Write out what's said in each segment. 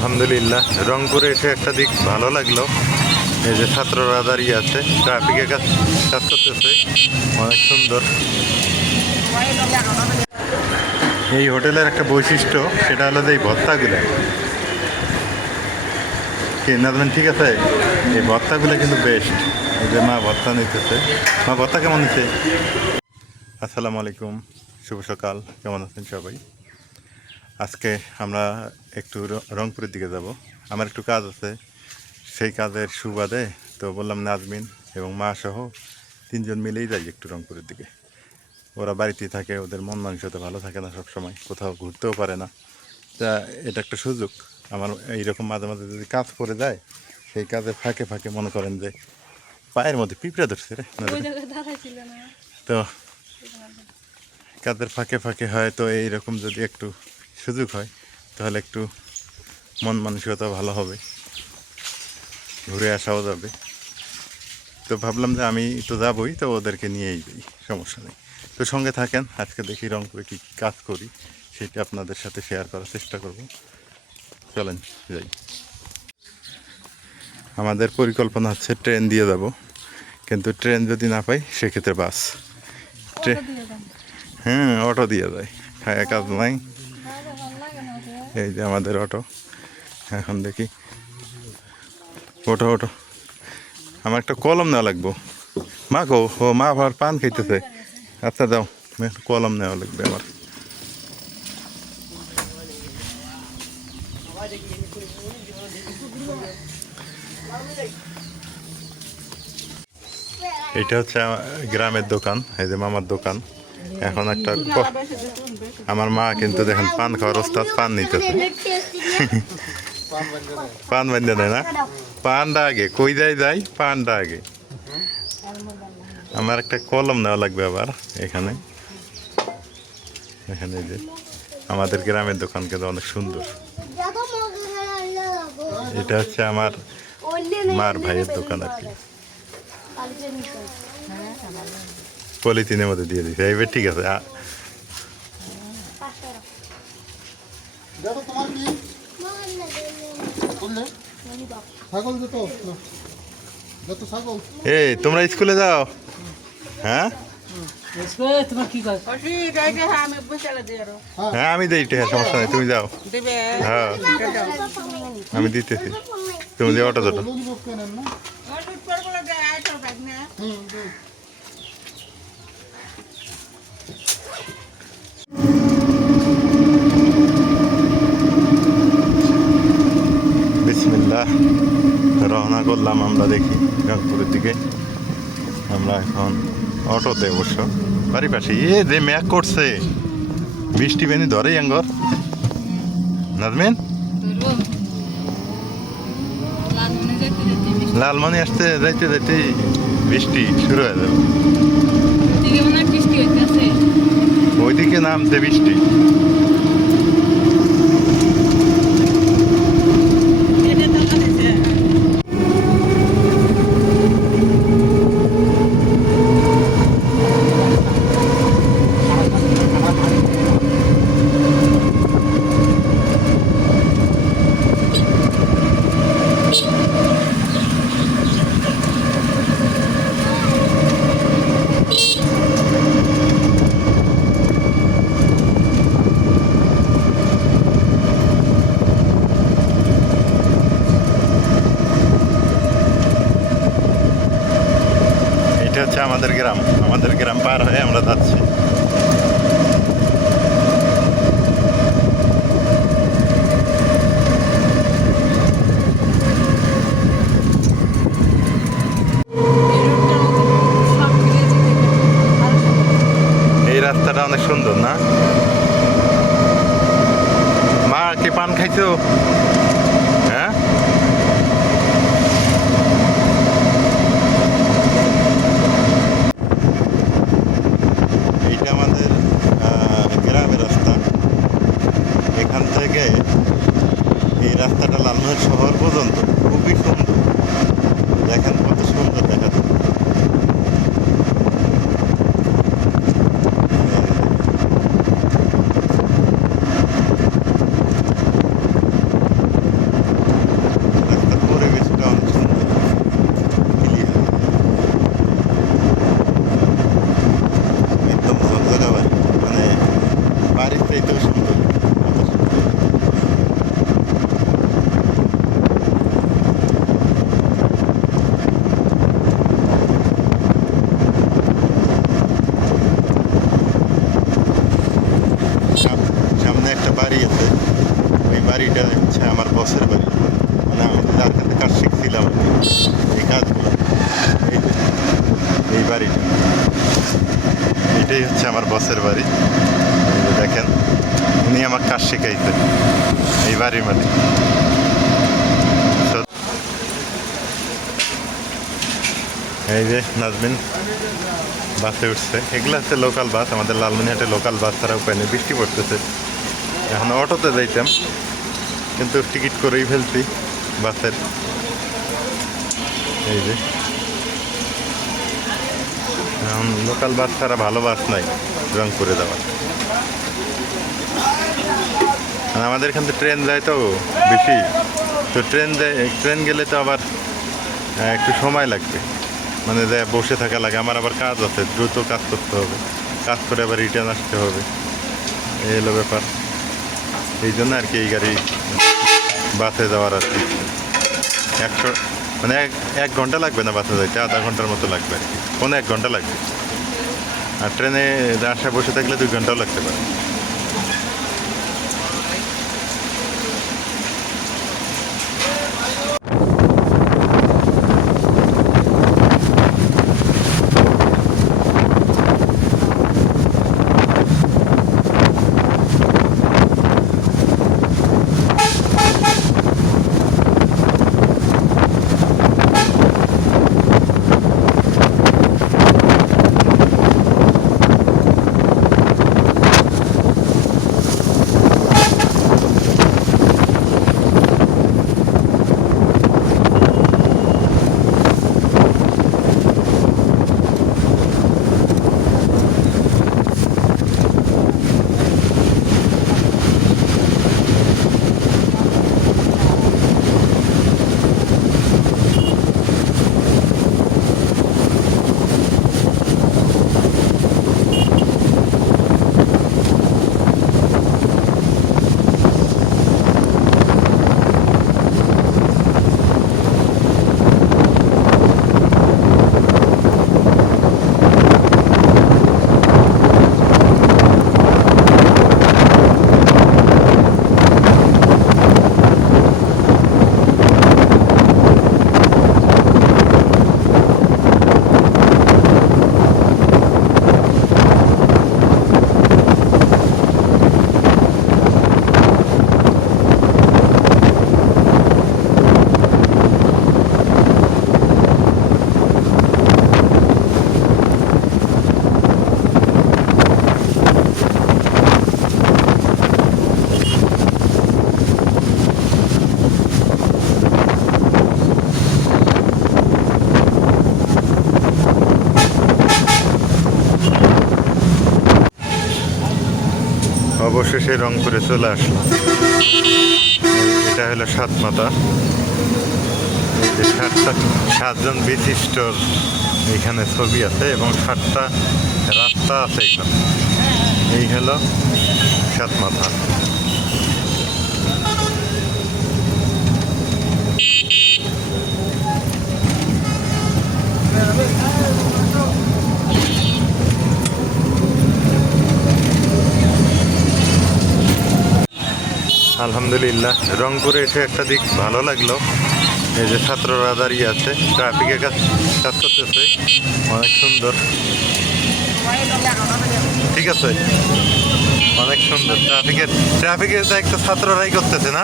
আলহামদুলিল্লাহ, রংপুরে এসে একটা দিক ভালো লাগলো। এই যে ছাত্ররা দাঁড়িয়ে আছে, ট্রাফিকে কাজ করতেছে, অনেক সুন্দর। এই হোটেলের একটা বৈশিষ্ট্য, সেটা হলো যে এই ভত্তাগুলো, কি নাজমেন ঠিক আছে, এই ভত্তাগুলো কিন্তু বেস্ট। এই যে মা ভত্তা নিতেছে, মা ভত্তা কেমন নিচ্ছে? আসসালামু আলাইকুম, শুভ সকাল, কেমন আছেন সবাই? আজকে আমরা একটু রংপুরের দিকে যাব, আমার একটু কাজ আছে, সেই কাজের সুবাদে তো বললাম নাজমিন এবং মা সহ তিনজন মিলেই যাই একটু রংপুরের দিকে। ওরা বাড়িতেই থাকে, ওদের মন মানসিকতা ভালো থাকে না, সব সময় কোথাও ঘুরতেও পারে না। তা এটা একটা সুযোগ আমার, এইরকম মাঝে মাঝে যদি কাজ করে যায়, সেই কাজের ফাঁকে ফাঁকে মনে করেন যে পায়ের মধ্যে পিঁপড়া ধরছে রে, তো কাজের ফাঁকে ফাঁকে হয়, তো এইরকম যদি একটু সুযোগ হয় তাহলে একটু মন মানসিকতা ভালো হবে, ঘুরে আসাও যাবে। তো ভাবলাম যে আমি তো যাবই, তো ওদেরকে নিয়েই যাই, সমস্যা নেই। তো সঙ্গে থাকেন, আজকে দেখি রংপুরে কী কাজ করি সেটা আপনাদের সাথে শেয়ার করার চেষ্টা করব। চলেন যাই। আমাদের পরিকল্পনা হচ্ছে ট্রেন দিয়ে যাব, কিন্তু ট্রেন যদি না পাই সেক্ষেত্রে বাস। হ্যাঁ, অটো দিয়ে যায়, খায় কাজ নাই। এই যে আমাদের অটো, এখন দেখি। ওটো ওটো, আমার একটা কলম নেওয়া লাগবো। মা গো, ও মা আবার পান খাইতেছে। আচ্ছা যাও, একটা কলম নেওয়া লাগবে আমার। এটা হচ্ছে গ্রামের দোকান, এই যে মামার দোকান। এখন একটা আমার মা কিন্তু দেখেন পান খাওয়ার ওস্তাদ, পান নিতেছে। পান বান্ধে দেয় না, পানটা আগে, কই যাই পানটা আগে। আমার একটা কলম নেওয়া লাগবে আবার এখানে। এখানে যে আমাদের গ্রামের দোকান কিন্তু অনেক সুন্দর। এটা হচ্ছে আমার মার ভাইয়ের দোকান আর কি। পলিথিনের মধ্যে দিয়ে দিচ্ছে, এইবার ঠিক আছে। এই তোমরা স্কুলে যাও? হ্যাঁ হ্যাঁ, আমি দিই, সমস্যা নেই, তুমি যাও। হ্যাঁ আমি দিতেছি, তুমি যে অটো দুটো। বিসমিল্লাহ, রওনা করলাম আমরা, দেখি রংপুরের দিকে। আমরা এখন অটোতে অবশ্য, বাড়ি পাশে। এ যে ম্যাক করছে, বৃষ্টি বেনি ধরে আঙ্গর। নাজমিন, লালমনি আসতে যাইতে যাইতে বৃষ্টি শুরু হয়ে যাবে। ওইদিকে নামছে বৃষ্টি। এটা হচ্ছে আমাদের গ্রাম, আমাদের গ্রাম পার হয়ে আমরা যাচ্ছি। এই রাস্তাটা অনেক সুন্দর না? মা কি পান খাইছো? হ্যাঁ, এইটা আমাদের গ্রামের রাস্তা। এখান থেকে এই রাস্তাটা লালমোহন শহর পর্যন্ত খুবই সুন্দর, দেখেন কত সুন্দর দেখা যায়। বসের বাড়ি, মানে আমাদের যার কাছে কাজ শিখছিলাম আর কি, এই কাজগুলো। এই যে এই বাড়িটা, এটাই হচ্ছে আমার বসের বাড়ি। এই যে দেখেন, উনি আমার কাজ শেখাইছে, এই বাড়ির মালিক। এই যে নাজমিন বাসে উঠছে। এগুলো হচ্ছে লোকাল বাস, আমাদের লালমনিরহাটে লোকাল বাস ছাড়া উপায় নেই। বৃষ্টি পড়তেছে, এখন অটোতে যাইতাম কিন্তু টিকিট করেই ফেলছি বাসের। এই যে এখন লোকাল বাস ছাড়া ভালো বাস নাই রংপুরে যাওয়ার। আর আমাদের এখান থেকে ট্রেন যায় তো বেশি, তো ট্রেন গেলে তো আবার একটু সময় লাগবে, মানে যে বসে থাকা লাগে। আমার আবার কাজ আছে, দ্রুত কাজ করতে হবে, কাজ করে আবার রিটার্ন আসতে হবে, এই হলো ব্যাপার। এই জন্য আর কি এই গাড়ি বাসে যাওয়ার আর কি 100 মানে এক ঘন্টা লাগবে না বাসে যাইতে, আধা ঘন্টার মতো লাগবে আর কি, 1 ঘন্টা লাগবে। আর ট্রেনে আশায় বসে থাকলে 2 ঘন্টাও লাগতে পারে। অবশেষে রংপুরে চলে আসলাম। এটা হলো সাতমাথা। এই যে 7জন বিশিষ্ট এইখানে ছবি আছে এবং 7টা রাস্তা আছে এখানে। এই হলো সাতমাথা। আলহামদুলিল্লাহ, রংপুরে এসে একটা দিক ভালো লাগলো, এই যে ছাত্ররা দাঁড়িয়ে আছে, ট্রাফিকের কাজ করতেছে, অনেক সুন্দর। ঠিক আছে, অনেক সুন্দর। ট্রাফিকের দায়িত্ব ছাত্ররাই করতেছে না,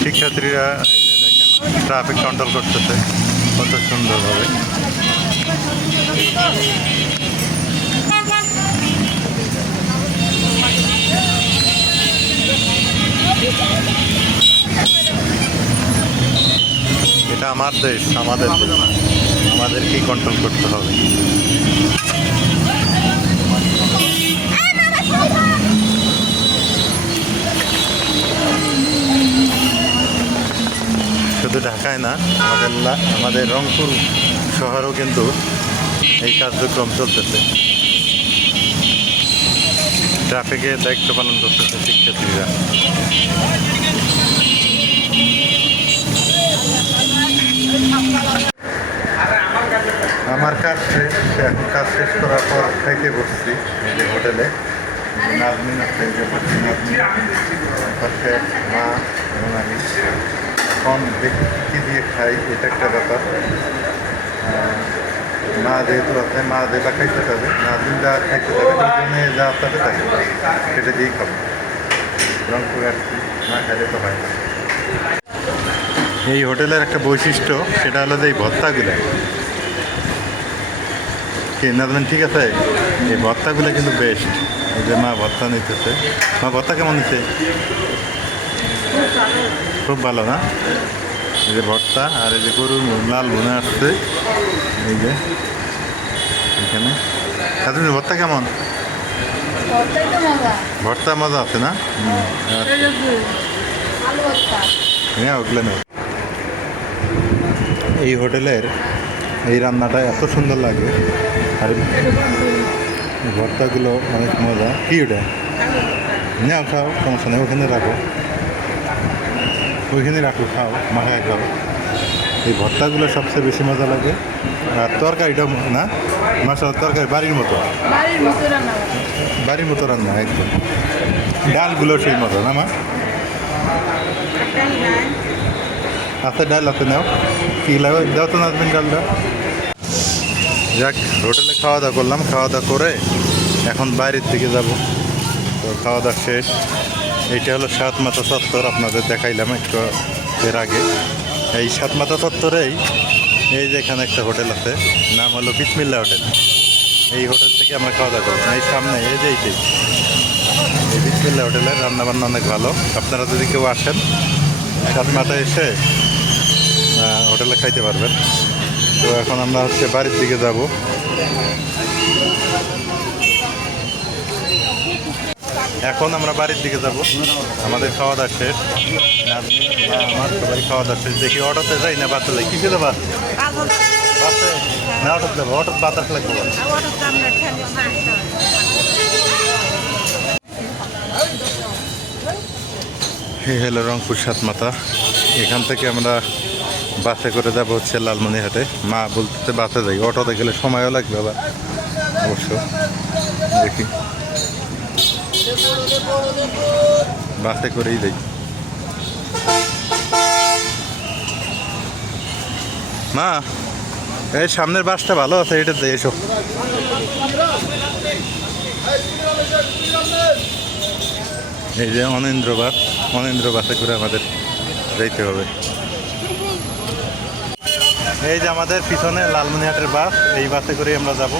শিক্ষার্থীরা এই যে দেখেন ট্রাফিক কন্ট্রোল করতেছে কত সুন্দরভাবে। এটা আমার দেশ, আমাদেরকেই কন্ট্রোল করতে হবে। শুধু ঢাকায় না, আমাদের রংপুর শহরেও কিন্তু এই কার্যক্রম চলতেছে। ট্রাফিকের দায়িত্ব পালন করতেছে শিক্ষার্থীরা। আমার কাজ শেষ করার পর খাইতে বসছি এই যে হোটেলে। নাজমিন আছে, এই যে পাশে নাজমিন, পাশে মা এবং আমি। এখন দেখি কী দিয়ে খাই, এটা একটা ব্যাপার। মা যেহেতু আছে, মা যেটা খাইতে পারবে, নাজমিন যা খাইতে পারবে, দুজনে যা আপনাদের থাকে সেটা দিয়েই খাবো। রংপুর আসছি, না খাইলে তো হয় না। এই হোটেলের একটা বৈশিষ্ট্য, সেটা হলো যে এই ভর্তাগুলো, কি নাজমিন ঠিক আছে? এই ভর্তাগুলো কিন্তু বেস্ট। এই যে মা ভর্তা নিতেছে, মা ভর্তা কেমন নিচ্ছে? খুব ভালো না? এই যে ভর্তা, আর এই যে গরুর লাল ভুনা আসছে, এই যে এখানে। নাজমিন ভর্তা কেমন? ভর্তা মজা আছে না? হ্যাঁ, ওগুলো নেই। এই হোটেলের এই রান্নাটা এত সুন্দর লাগে, আর এই ভর্তাগুলো অনেক মজা। কি ওটা? নাও খাও, সমস্যা নেই, ওখানে রাখো, ওইখানে রাখো, খাও, মাখায় খাও। এই ভর্তাগুলো সবচেয়ে বেশি মজা লাগে। আর তরকারিটা না, মশলা তরকারি বাড়ির মতো রান্না একদম। ডালগুলো সেই মতো না মা? আচ্ছা, ডাল আছে, নাও। কি লাগবে দাও তো নাজমিন, ডালটা। যাক, হোটেলে খাওয়া দাওয়া করলাম, খাওয়া দাওয়া করে এখন বাইরের দিকে যাব। তো খাওয়া দাওয়া শেষ। এইটা হলো সাতমাথা চত্বর, আপনাদের দেখাইলাম একটু এর আগে। এই সাতমাথা চত্বরেই এই যে এখানে একটা হোটেল আছে, নাম হলো বিসমিল্লা হোটেল। এই হোটেল থেকে আমরা খাওয়া দাওয়া করবো। এই সামনে এই যে এইটাই, এই বিসমিল্লা হোটেলের রান্নাবান্না অনেক ভালো। আপনারা যদি কেউ আসেন, সাতমাথায় এসে হোটেলে খাইতে পারবেন। তো এখন আমরা হচ্ছে বাড়ির দিকে যাব। এখন আমরা বাড়ির দিকে যাব, আমাদের খাওয়া দাওয়া শেষ। আমার সবাই খাওয়া দাওয়া শেষ। দেখি অটোতে যাই না বাসে যাই? কিসে যাবা? বাসে না, অটোতে যাবো। অটোতে বাতাস লাগবে। এই হলো রংপুর সাতমাথা। এখান থেকে আমরা বাসে করে যাবো হচ্ছে লালমনিরহাটে। মা বলতে বাসে যাই, অটোতে গেলে সময়ও লাগবে আবার অবশ্য। দেখি বাসে করেই যাই। মা, এই সামনের বাসটা ভালো আছে, এটাতে এসো। এই যে অনেন্দ্র বাসে করে আমাদের যাইতে হবে। এই যে আমাদের পিছনে লালমনিরহাটের বাস, এই বাসে করে আমরা যাব।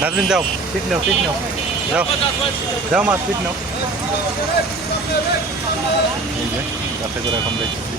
নাজমিন যাও, সিট নাও, যাও যাও মা, সিট নাও। এই যে বাসে করে এখন দেখতেছি।